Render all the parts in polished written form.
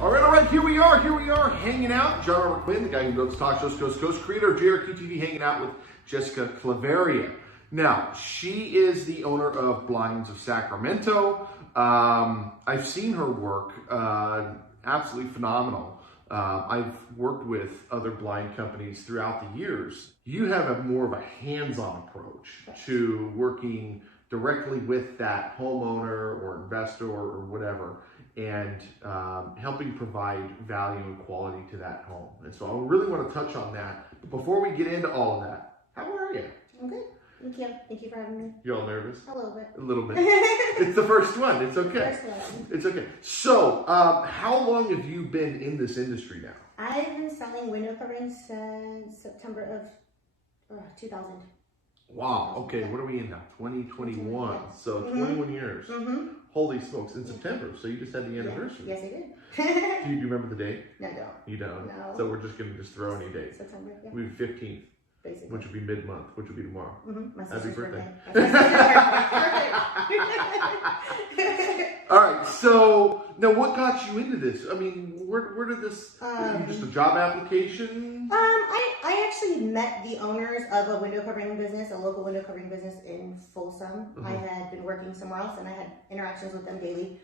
All right, here we are, hanging out. John Robert Quinn, the guy who builds talk shows coast to coast, creator of JRQ TV, hanging out with Jessica Claveria. Now, she is the owner of Blinds of Sacramento. I've seen her work, absolutely phenomenal. I've worked with other blind companies throughout the years. You have a more of a hands-on approach to working directly with that homeowner or investor or whatever, and helping provide value and quality to that home. And so I really want to touch on that. But before we get into all of that, how are you? I'm good. Thank you. Thank you for having me. You all nervous? A little bit. A little bit. It's the first one. It's okay. First one. It's okay. So, how long have you been in this industry now? I've been selling window coverings since September of 2000. Wow. Okay. What are we in now? 2021. So 21 years. Holy smokes. In September. So you just had the anniversary. Yes, I did. Do you remember the date? No, I don't. You don't? No. So we're just going to just throw any date. September, yeah. We'll be 15th. Basically. Which would be mid-month, which would be tomorrow. My Happy sister's birthday. Perfect. All right, so now what got you into this? I mean, where did this, just a job application? I actually met the owners of a window covering business, a local window covering business in Folsom. I had been working somewhere else and I had interactions with them daily.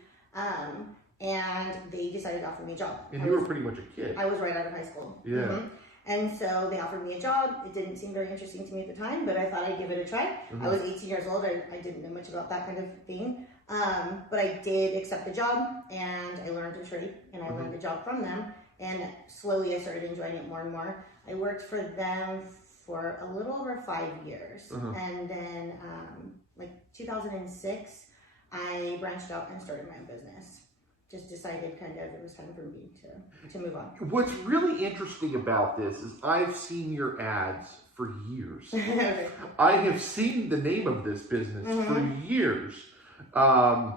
And they decided to offer me a job. And you were pretty much a kid. I was right out of high school. Yeah. And so they offered me a job. It didn't seem very interesting to me at the time, but I thought I'd give it a try. I was 18 years old. I didn't know much about that kind of thing. But I did accept the job and I learned a trade and I learned the job from them. And slowly I started enjoying it more and more. I worked for them for a little over 5 years. And then like 2006, I branched out and started my own business. Just decided kind of it was time for me to move on. What's really interesting about this is I've seen your ads for years. I have seen the name of this business for years. I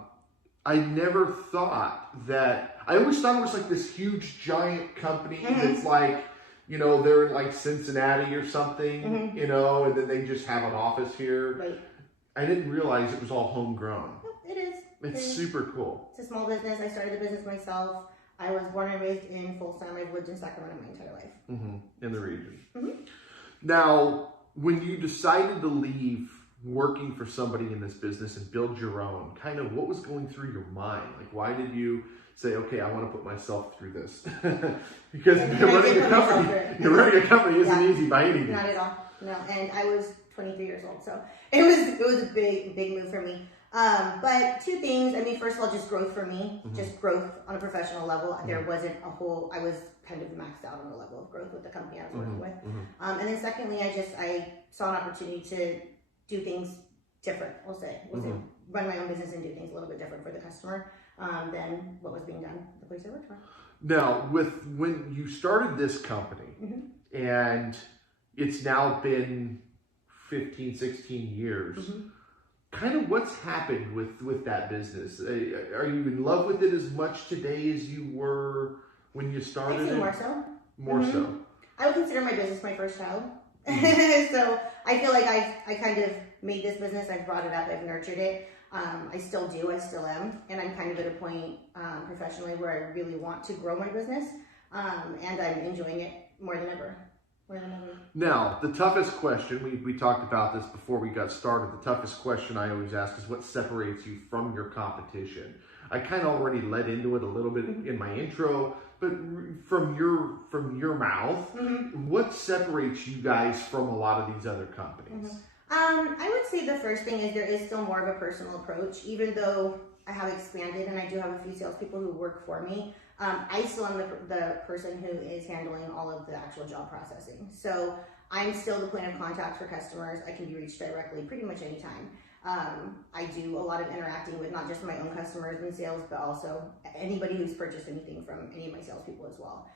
never thought that, I always thought it was like this huge giant company that's like, you know, they're in like Cincinnati or something, you know, and then they just have an office here. Right. I didn't realize it was all homegrown. It is. It's super cool. It's a small business. I started the business myself. I was born and raised in Folsom. I've lived in Sacramento my entire life. In the region. Now, when you decided to leave working for somebody in this business and build your own, kind of what was going through your mind? Like, why did you say, okay, I want to put myself through this? Because running a company isn't easy by any means. Not at all. No, and I was 23 years old, so it was a big move for me. But two things. I mean, first of all, just growth for me, just growth on a professional level. There wasn't a whole, I was kind of maxed out on the level of growth with the company I was working with. And then secondly, I saw an opportunity to do things different, we'll say, run my own business and do things a little bit different for the customer than what was being done at the place I worked for. Now, when you started this company, and it's now been 15, 16 years, kind of what's happened with that business? Are you in love with it as much today as you were when you started? I'd say more so. More so. I would consider my business my first child. So I feel like I kind of made this business. I've brought it up. I've nurtured it. I still do. I still am. And I'm kind of at a point professionally where I really want to grow my business. And I'm enjoying it more than ever. Now, the toughest question, we talked about this before we got started, the toughest question I always ask is what separates you from your competition? I kind of already led into it a little bit in my intro, but from your mouth, what separates you guys from a lot of these other companies? I would say the first thing is there is still more of a personal approach, even though I have expanded and I do have a few salespeople who work for me. I still am the person who is handling all of the actual job processing. So I'm still the point of contact for customers. I can be reached directly pretty much anytime. I do a lot of interacting with not just my own customers in sales, but also anybody who's purchased anything from any of my salespeople as well.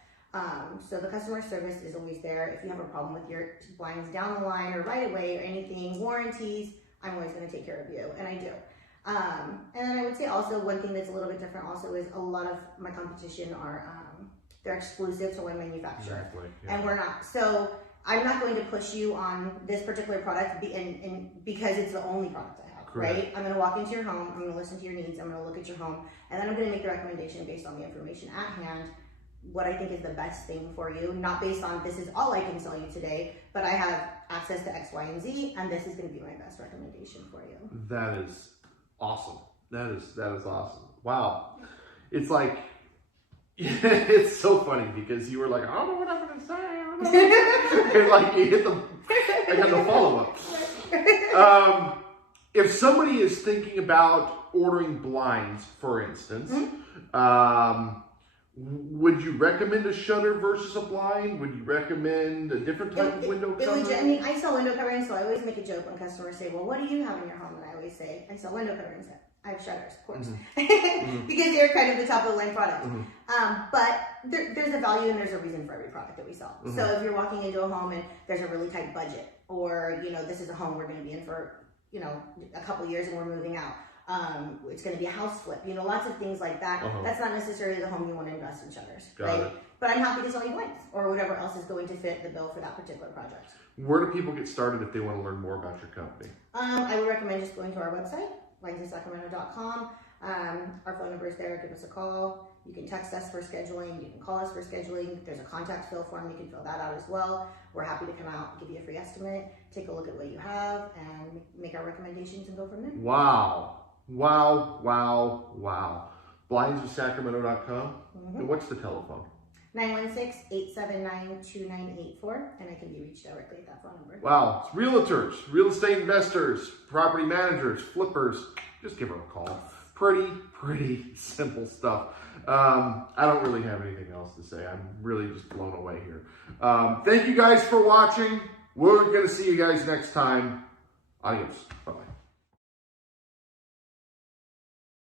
So the customer service is always there. If you have a problem with your blinds down the line or right away or anything, warranties, I'm always going to take care of you, and I do. And then I would say also one thing that's a little bit different also is a lot of my competition are, they're exclusive to one manufacturer. And we're not. So I'm not going to push you on this particular product and because it's the only product I have. right? I'm going to walk into your home, I'm going to listen to your needs, I'm going to look at your home, and then I'm going to make the recommendation based on the information at hand, what I think is the best thing for you, not based on this is all I can sell you today, but I have access to X, Y, and Z, and this is going to be my best recommendation for you. That is awesome. That is awesome. Wow. It's like, it's so funny because you were like, I don't know what I'm going to say. I don't know. And like you hit I got the follow-up. If somebody is thinking about ordering blinds, for instance, would you recommend a shutter versus a blind? Would you recommend a different type of window cover? I mean, I sell window coverings, so I always make a joke when customers say, well, what do you have in your home? And I always say, I sell window coverings. I have shutters, of course, because they're kind of the top of the line product. But there's a value and there's a reason for every product that we sell. So if you're walking into a home and there's a really tight budget, or, you know, this is a home we're going to be in for, you know, a couple years and we're moving out. It's going to be a house flip, you know, lots of things like that. That's not necessarily the home you want to invest in shutters, right? But I'm happy to sell you blinds or whatever else is going to fit the bill for that particular project. Where do people get started if they want to learn more about your company? I would recommend just going to our website, blindsofsacramento.com. Our phone number is there. Give us a call. You can text us for scheduling. You can call us for scheduling. There's a contact fill form. You can fill that out as well. We're happy to come out, give you a free estimate, take a look at what you have, and make our recommendations and go from there. Wow. Wow, wow, wow. Blindsofsacramento.com. And what's the telephone? 916-879-2984, and I can be reached directly at that phone number. Wow. It's realtors, real estate investors, property managers, flippers. Just give her a call. Pretty simple stuff. I don't really have anything else to say. I'm really just blown away here. Thank you guys for watching. We're going to see you guys next time. Adios. Bye-bye.